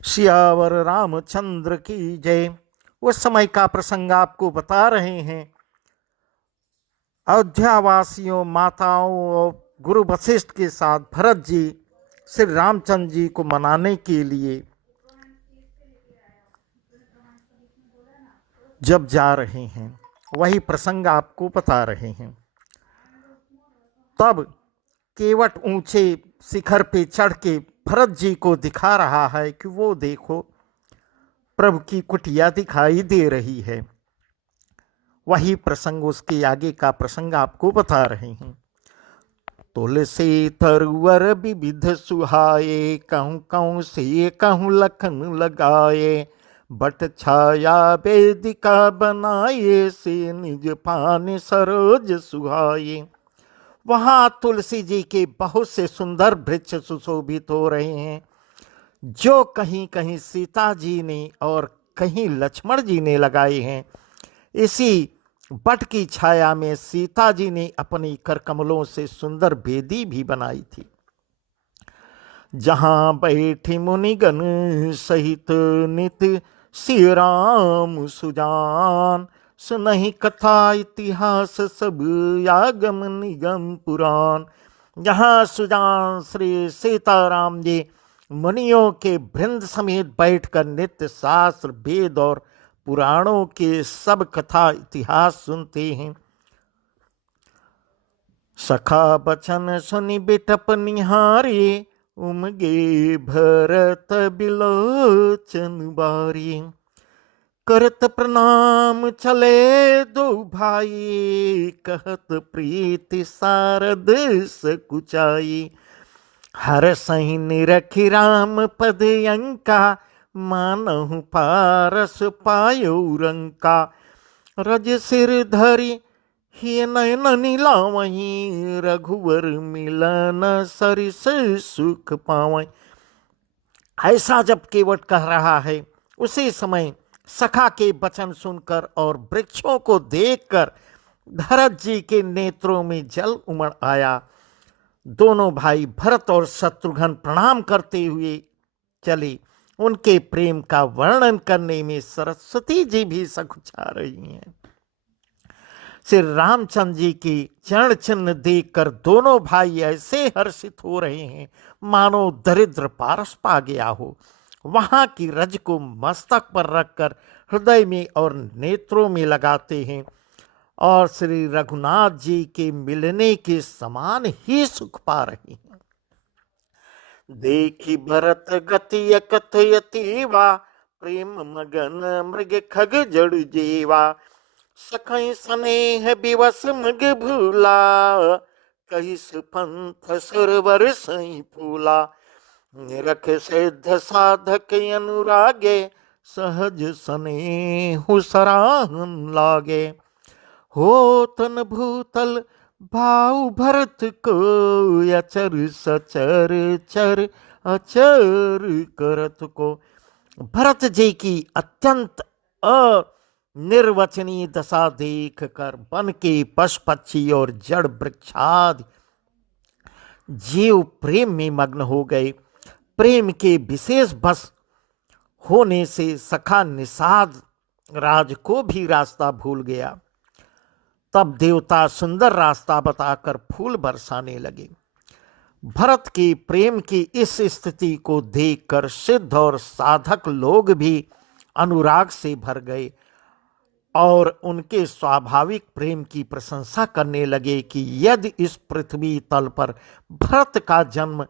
सियावर रामचंद्र की जय। उस समय का प्रसंग आपको बता रहे हैं। अयोध्यावासियों, माताओं और गुरु वशिष्ठ के साथ भरत जी श्री रामचंद्र जी को मनाने के लिए जब जा रहे हैं, वही प्रसंग आपको बता रहे हैं। तब केवट ऊंचे शिखर पे चढ़ के भरत जी को दिखा रहा है कि वो देखो, प्रभु की कुटिया दिखाई दे रही है। वही प्रसंग, उसके आगे का प्रसंग आपको बता रहे हैं। तुलसी तरुवर विविध सुहाए, कहूँ कहूँ से कहूँ लखन लगाए। बट छाया वेदिका बनाए, से निज पान सरोज सुहाए। वहां तुलसी जी के बहुत से सुंदर वृक्ष सुशोभित हो रहे हैं, जो कहीं कहीं सीता जी ने और कहीं लक्ष्मण जी ने लगाए हैं। इसी बट की छाया में सीता जी ने अपनी कर कमलों से सुंदर वेदी भी बनाई थी, जहां बैठी मुनिगण सहित नित श्री राम सुजान। सुनहि कथा इतिहास सब आगम निगम पुराण। जहां सुजान श्री सीताराम जी मुनियों के वृंद समेत बैठकर नित्य शास्त्र वेद और पुराणों के सब कथा इतिहास सुनते हैं। सखा बचन सुनि बिटप निहारे, उमगे भरत बिलोचन बारी। करत प्रणाम चले दो भाई, कहत प्रीति सारद सकुचाई। हर सही निरखि राम पद अंका, मानहु पारस पायो रंका। रज सिर धरि ही नयन नीलावहीं, रघुवर मिलन सरिस सुख पावै। ऐसा जब केवट कह रहा है, उसी समय सखा के वचन सुनकर और वृक्षों को देखकर भरत जी के नेत्रों में जल उमड़ आया। दोनों भाई भरत और शत्रुघ्न प्रणाम करते हुए चले। उनके प्रेम का वर्णन करने में सरस्वती जी भी सकुचा रही हैं। श्री रामचंद्र जी की चरण चिन्ह देखकर दोनों भाई ऐसे हर्षित हो रहे हैं, मानो दरिद्र पारस पा गया हो। वहां की रज को मस्तक पर रखकर हृदय में और नेत्रों में लगाते हैं, और श्री रघुनाथ जी के मिलने के समान ही सुख पा रहे हैं। देखी भरत गति कथयति वा, प्रेम मगन मृग खग जड़ जीवा। सखई स्नेह विवश मग भूला, कहिस पंथ सरवर सई फूला। निरख सिद्ध साधक अनुरागे, सहज स्नेहु सराहन लागे। हो तन भूतल भाव भरत को, अचर सचर चर अचर करत को। भरत जी की अत्यंत निर्वचनीय दशा देख कर वन के पशु पक्षी और जड़ वृक्षादि जीव प्रेम में मग्न हो गए। प्रेम के विशेष बस होने से सखा निषाद राज को भी रास्ता भूल गया। तब देवता सुंदर रास्ता बताकर फूल बरसाने लगे। भरत के प्रेम की इस स्थिति को देखकर सिद्ध और साधक लोग भी अनुराग से भर गए और उनके स्वाभाविक प्रेम की प्रशंसा करने लगे कि यदि इस पृथ्वी तल पर भरत का जन्म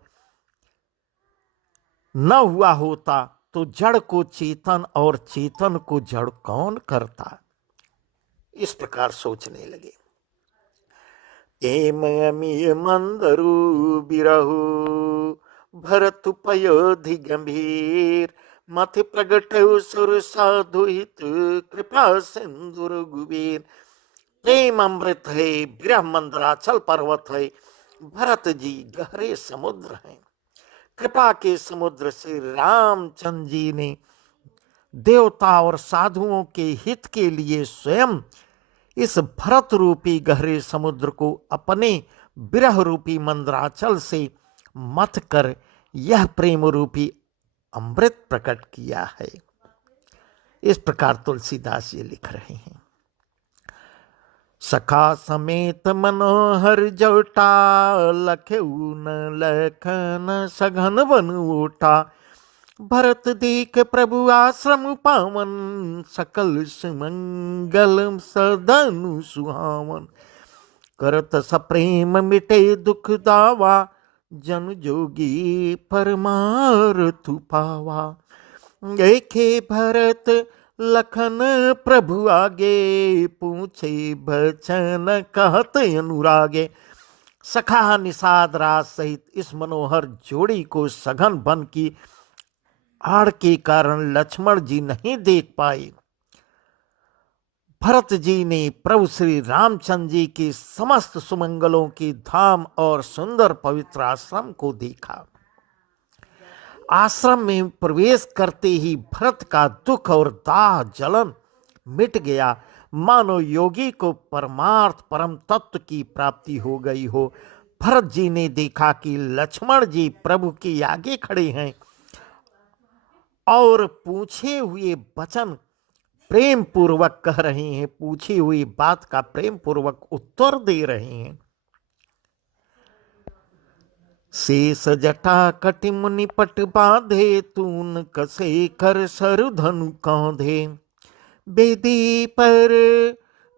न हुआ होता तो जड़ को चेतन और चेतन को जड़ कौन करता। इस प्रकार सोचने लगे। एम अमीय मंदरु बिरहु, भरत पयोधि गंभीर। मथ प्रगट सुर साधु हित, कृपा सिंधु रघुवीर। प्रेम अमृत है, विरह मंदराचल पर्वत है। भरत जी गहरे समुद्र हैं। कृपा के समुद्र से रामचंद्र जी ने देवता और साधुओं के हित के लिए स्वयं इस भरत रूपी गहरे समुद्र को अपने विरह रूपी मंदराचल से मथ कर यह प्रेम रूपी अमृत प्रकट किया है। इस प्रकार तुलसीदास जी लिख रहे हैं। सखा समेत मनोहर जटा, लखेऊ न लखन सघन बन ओटा। भरत देख प्रभु आश्रम पावन, सकल सुमंगल सदनु सुहावन। करत सप्रेम मिटे दुख दावा, जन जोगी परमारथ पावा। देखे भरत लखन प्रभु आगे, पूछे बचन कहत अनुरागे। सखा निषाद राज सहित इस मनोहर जोड़ी को सघन वन की आड़ के कारण लक्ष्मण जी नहीं देख पाए। भरत जी ने प्रभु श्री रामचंद्र जी के समस्त सुमंगलों के धाम और सुंदर पवित्र आश्रम को देखा। आश्रम में प्रवेश करते ही भरत का दुख और दाह जलन मिट गया, मानो योगी को परमार्थ परम तत्व की प्राप्ति हो गई हो। भरत जी ने देखा कि लक्ष्मण जी प्रभु के आगे खड़े हैं और पूछे हुए वचन प्रेम पूर्वक कह रहे हैं, पूछी हुई बात का प्रेम पूर्वक उत्तर दे रहे हैं। शेष जटा कटि मुनि पट बांधे, तून कसे कर सरु धनु कांधे। बेदी पर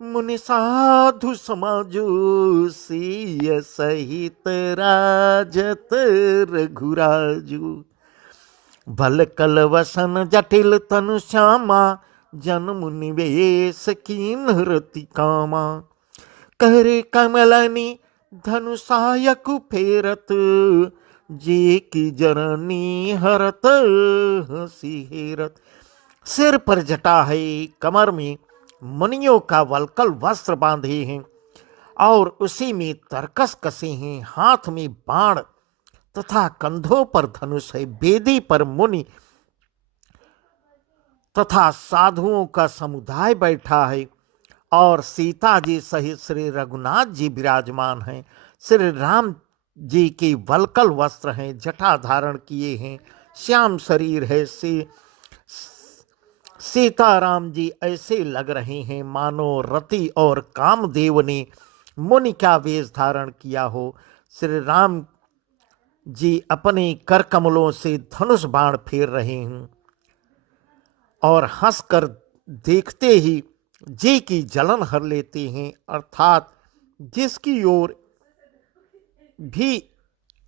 मुनि साधु समाजो, सिय सहित राजत रघुराजु। भल कल वसन जटिल तनु श्यामा, जन मुनि वेश कीन रति कामा। कर कमलनी धनुषायक फेरत, जे की जननी हरत हंसी हेरत। सिर पर जटा है, कमर में मुनियों का वलकल वस्त्र बांधे हैं और उसी में तरकस कसे हैं। हाथ में बाण तथा कंधों पर धनुष है। बेदी पर मुनि तथा साधुओं का समुदाय बैठा है और सीता जी सहित श्री रघुनाथ जी विराजमान हैं। श्री राम जी के वलकल वस्त्र हैं, जटा धारण किए हैं, श्याम शरीर है। सीताराम जी ऐसे लग रहे हैं मानो रति और कामदेव ने मुनि का वेश धारण किया हो। श्री राम जी अपने कर कमलों से धनुष बाण फेर रहे हैं और हंसकर देखते ही जी की जलन हर लेते हैं, अर्थात जिसकी ओर भी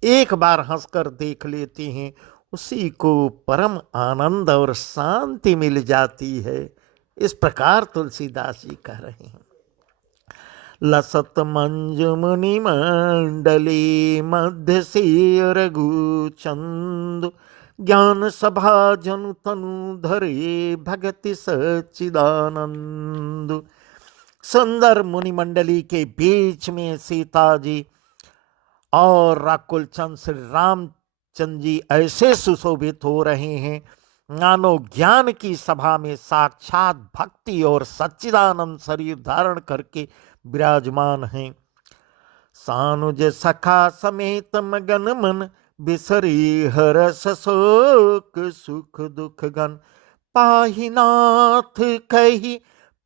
एक बार हंसकर देख लेते हैं उसी को परम आनंद और शांति मिल जाती है। इस प्रकार तुलसीदास जी कह रहे हैं। लसत मंजु मुनि मंडली, मध्य से रघु चंद। ज्ञान सभा जनु तनु धरे, भगति सच्चिदानंद। सुंदर मुनि मंडली के बीच में सीता जी और राकुल चंद श्री रामचंद्र जी ऐसे सुशोभित हो रहे हैं मानो ज्ञान की सभा में साक्षात भक्ति और सच्चिदानंद शरीर धारण करके विराजमान हैं। सानुज सखा समेत मगन मन, बिसरी हरस शोक सुख दुख घन। पाहि नाथ कही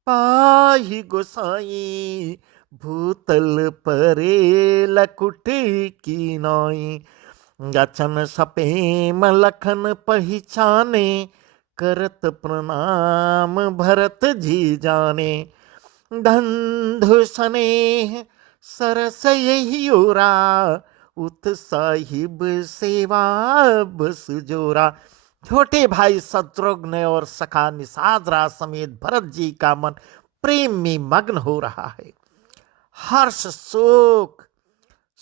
पाहि गोसाई, भूतल परे लकुट की नाई। गचन सपेम लखन पहिचाने, करत प्रणाम भरत जी जाने। धंधु स्नेह सरस यही ओरा, उत साहिब सेवा बस जोरा। छोटे भाई शत्रुघ्न और सखा निषाद राज समेत भरत जी का मन प्रेम में मग्न हो रहा है। हर्ष शोक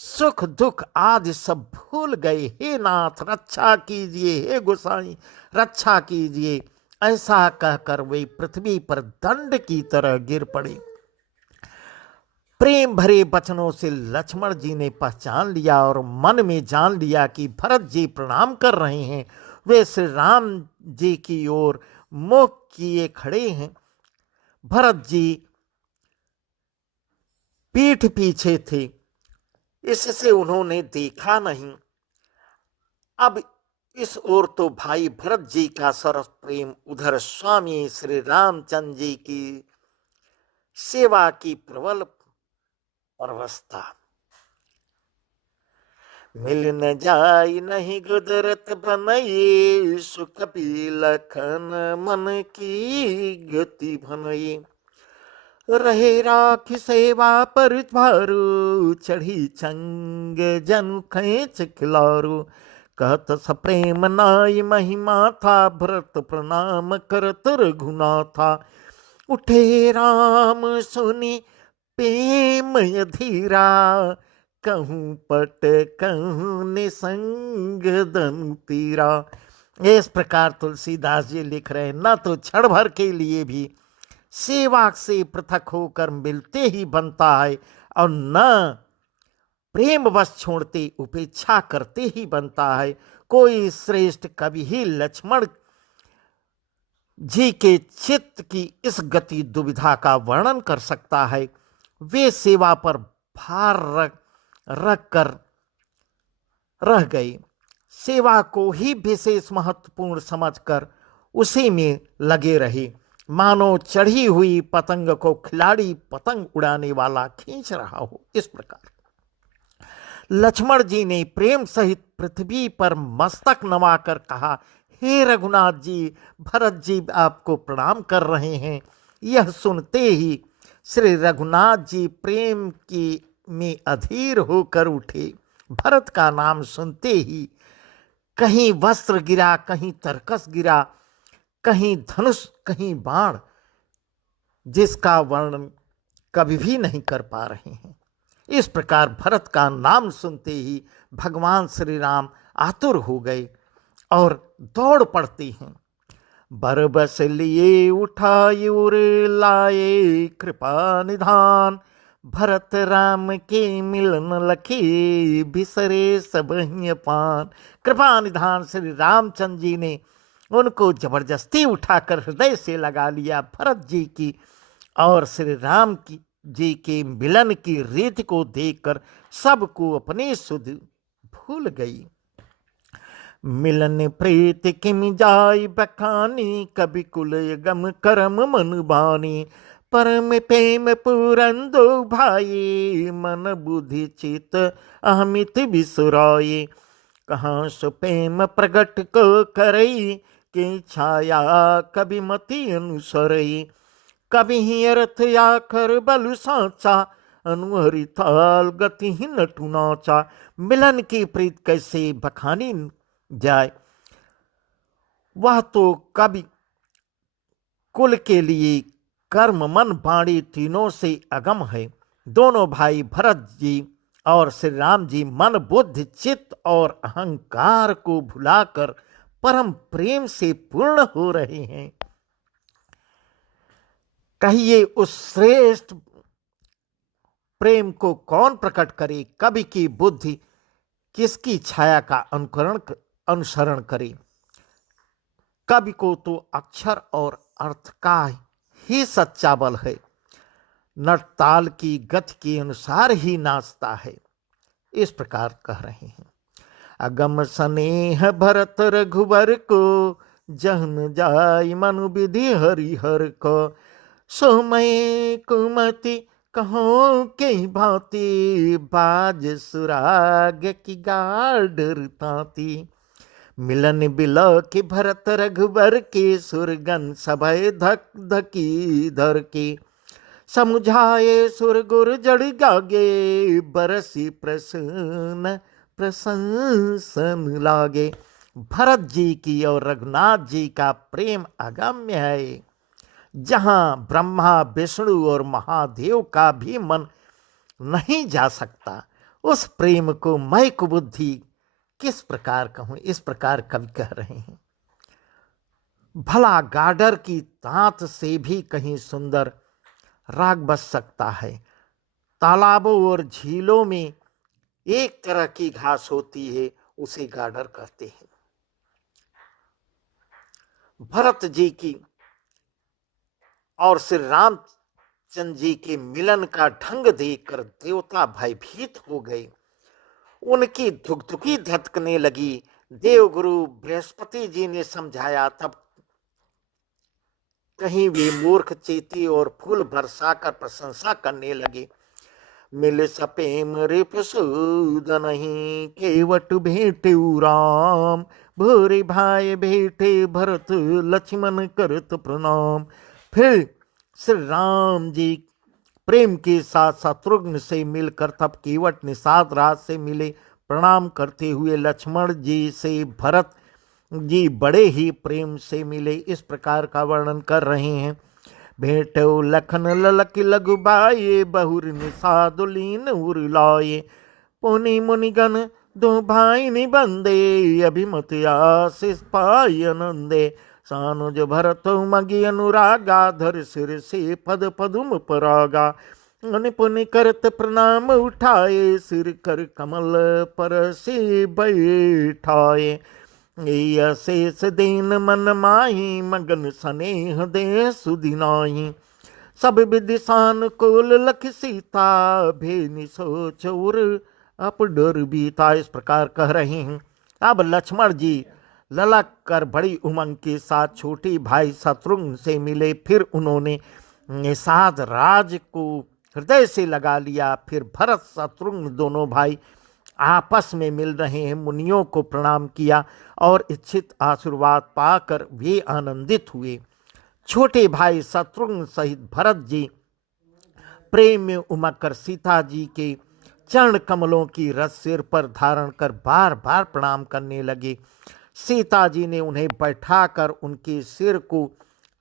सुख दुख आदि सब भूल गए। हे नाथ रक्षा कीजिए, हे गोसाई रक्षा कीजिए, ऐसा कहकर वे पृथ्वी पर दंड की तरह गिर पड़े। प्रेम भरे वचनों से लक्ष्मण जी ने पहचान लिया और मन में जान लिया कि भरत जी प्रणाम कर रहे हैं। वे श्री राम जी की ओर मुख किए खड़े हैं। भरत जी पीठ पीछे थे, इससे उन्होंने देखा नहीं। अब इस ओर तो भाई भरत जी का सरस प्रेम, उधर स्वामी श्री रामचंद्र जी की सेवा की प्रबल परवस्ता। मिल न जाय नहीं गुदरत बनई, सुख पी लखन मन की गति भनई। रहे राख सेवा पर भारू, चढ़ी चंग जनु खेच खिलारू। कहत सप्रेम नाय महिमा था, भरत प्रणाम करत रघुनाथा। उठे राम सुनि प्रेम अधीरा, कहूँ पट कहूँ निसंग दनु तीरा। इस प्रकार तुलसीदास जी लिख रहे हैं, न तो क्षण भर के लिए भी सेवा से पृथक होकर मिलते ही बनता है, और न प्रेमवश छोड़ते उपेक्षा करते ही बनता है। कोई श्रेष्ठ कवि ही लक्ष्मण जी के चित्त की इस गति दुविधा का वर्णन कर सकता है। वे सेवा पर भार रख कर रह गए, सेवा को ही विशेष महत्वपूर्ण समझकर उसी में लगे रहे, मानो चढ़ी हुई पतंग को खिलाड़ी पतंग उड़ाने वाला खींच रहा हो। इस प्रकार लक्ष्मण जी ने प्रेम सहित पृथ्वी पर मस्तक नवाकर कहा, हे रघुनाथ जी, भरत जी आपको प्रणाम कर रहे हैं। यह सुनते ही श्री रघुनाथ जी प्रेम की में अधीर होकर उठे। भरत का नाम सुनते ही कहीं वस्त्र गिरा, कहीं तरकस गिरा, कहीं धनुष, कहीं बाण, जिसका वर्णन कभी भी नहीं कर पा रहे हैं। इस प्रकार भरत का नाम सुनते ही भगवान श्री राम आतुर हो गए और दौड़ पड़ते हैं। बरबस लिए उठाए उर लाए कृपा निधान, भरत राम के मिलन लखे बिसरे सब पान। कृपा निधान श्री रामचंद्र जी ने उनको जबरदस्ती उठाकर हृदय से लगा लिया। भरत जी की और श्री राम की जी के मिलन की रीति को देखकर सबको अपनी सुध भूल गई। मिलन प्रीत किम जाय बखानी, कवि कुल गम करम मन बानी। परम प्रेम पूरन दो भाई, मन बुद्धि चित अहमित बिसुराये। कहाँ सो प्रेम प्रगट को करई, के छाया कवि मति अनुसरई। कभी ही अर्थ आखर बलु सांचा, अनुहरि ताल गति ही नटु नाचा। मिलन की प्रीत कैसे बखानी जाए, वह तो कवि कुल के लिए कर्म मन वाणी तीनों से अगम है। दोनों भाई भरत जी और श्री राम जी मन बुद्धि चित्त और अहंकार को भुलाकर परम प्रेम से पूर्ण हो रहे हैं। कहिए उस श्रेष्ठ प्रेम को कौन प्रकट करे? कवि की बुद्धि किसकी छाया का अनुसरण करे? कवि को तो अक्षर और अर्थ का ही सच्चा बल है, नट ताल की गति के अनुसार ही नाचता है। इस प्रकार कह रहे हैं। अगम स्नेह भरत रघुवर को, जहन जाय मनु विधि हरिहर को। सोमय कुमति कहो के भांति, बाज सुराग की गाढ़ तांति। मिलन बिलो के भरत रघुबर के, सुरगन सभय धक धकी धर के। समुझाए सुर गुर जड़ गागे, बरसी प्रसन्न प्रशंसन लागे। भरत जी की और रघुनाथ जी का प्रेम अगम्य है, जहां ब्रह्मा विष्णु और महादेव का भी मन नहीं जा सकता। उस प्रेम को मैं कुबुद्धि किस प्रकार कहूं? इस प्रकार कवि कह रहे हैं। भला गाडर की तांत से भी कहीं सुंदर राग बस सकता है। तालाबों और झीलों में एक तरह की घास होती है, उसे गाडर कहते हैं। भरत जी की और श्री रामचंद्र जी के मिलन का ढंग देखकर देवता भयभीत हो गए। उनकी धुकधुकी धड़कने लगी, देवगुरु बृहस्पति जी ने समझाया, तब कहीं भी मूर्ख चेती और फूल बरसाकर प्रशंसा करने लगे। मिल सपेम रिपसूद नहीं, केवट भेटे राम, भोरे भाई भेटे भरत, लक्ष्मण करत प्रणाम। फिर श्री राम जी प्रेम के साथ शत्रुघ्न से मिलकर तब केवट निषाद राज से मिले। प्रणाम करते हुए लक्ष्मण जी से भरत जी बड़े ही प्रेम से मिले। इस प्रकार का वर्णन कर रहे हैं। भेटो लखन ललक लगुबाए, बहुर निषादुलीन उर लाए, पुनि मुनिगण दो भाई निबंदे, अभिमत आशीष पाय आनंदे। सानुज भरत मगी अनुरागा, धर सिर से पद पदुम परागा। पुनि करत प्रणाम उठाए, सिर कर कमल पर से बैठाए। शेष दीन मन माही, मगन स्नेह दे सुदिनाही। सब विदिशान कोल लख सीता, भेनि सोच उर अप डर बीता। इस प्रकार कह रहे हैं। अब लक्ष्मण जी ललक कर बड़ी उमंग के साथ छोटे भाई शत्रुघ्न से मिले। फिर उन्होंने निषाद राज को हृदय से लगा लिया। फिर भरत शत्रुघ्न दोनों भाई आपस में मिल रहे हैं, मुनियों को प्रणाम किया और इच्छित आशीर्वाद पाकर वे आनंदित हुए। छोटे भाई शत्रुघ्न सहित भरत जी प्रेम में उमग कर सीता जी के चरण कमलों की रस सिर पर धारण कर बार बार प्रणाम करने लगे। सीता जी ने उन्हें बैठाकर उनके सिर को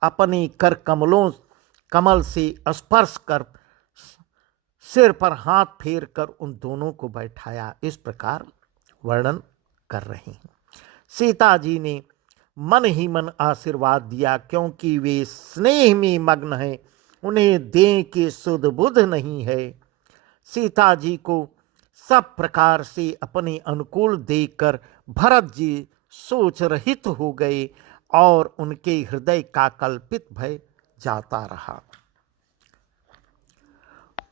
अपने कर कमल से स्पर्श कर सिर पर हाथ फेर कर उन दोनों को बैठाया। इस प्रकार वर्णन कर रहे हैं। सीता जी ने मन ही मन आशीर्वाद दिया, क्योंकि वे स्नेह में मग्न हैं, उन्हें देह की सुध बुध नहीं है। सीता जी को सब प्रकार से अपने अनुकूल देखकर भरत जी सोच रहित हो गए और उनके हृदय का कल्पित भय जाता रहा।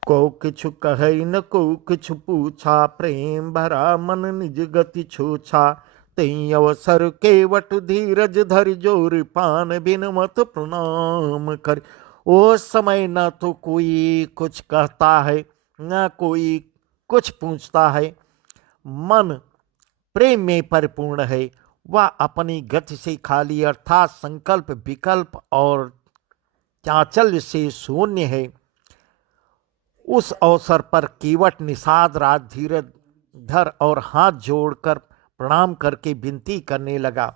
को किछु कहे न को किछु पूछा, प्रेम भरा मन निज गति छोछा। तई अवसर केवट धीरज धर, जोर पान बिन मत प्रणाम कर। उस समय न तो कोई कुछ कहता है, न कोई कुछ पूछता है। मन प्रेम में परिपूर्ण है। वह अपनी गति से खाली अर्थात संकल्प विकल्प और चांचल्य से शून्य है। उस अवसर पर केवट निषाद राज धीरज धर और हाथ जोड़कर प्रणाम करके विनती करने लगा।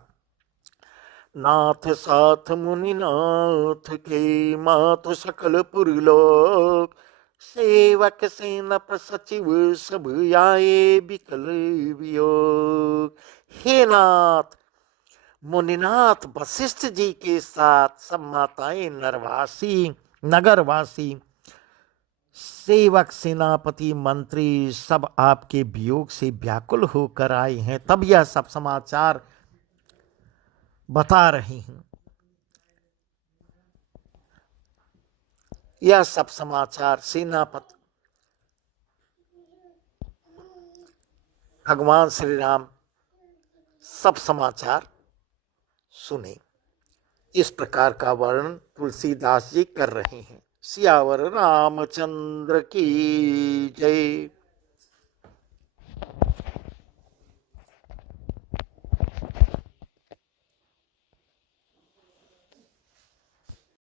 नाथ साथ मुनि नाथ के, मातु सकल पुरलोक। सेवक सेनप सचिव सब आए बिकल वियोग। हे नाथ, मुनिनाथ वशिष्ठ जी के साथ सब माताएं नरवासी नगरवासी सेवक सेनापति मंत्री सब आपके वियोग से व्याकुल होकर आए हैं। तब यह सब समाचार बता रहे हैं। यह सब समाचार सेनापति भगवान श्री राम सब समाचार सुने। इस प्रकार का वर्णन तुलसीदास जी कर रहे हैं। सियावर रामचंद्र की जय।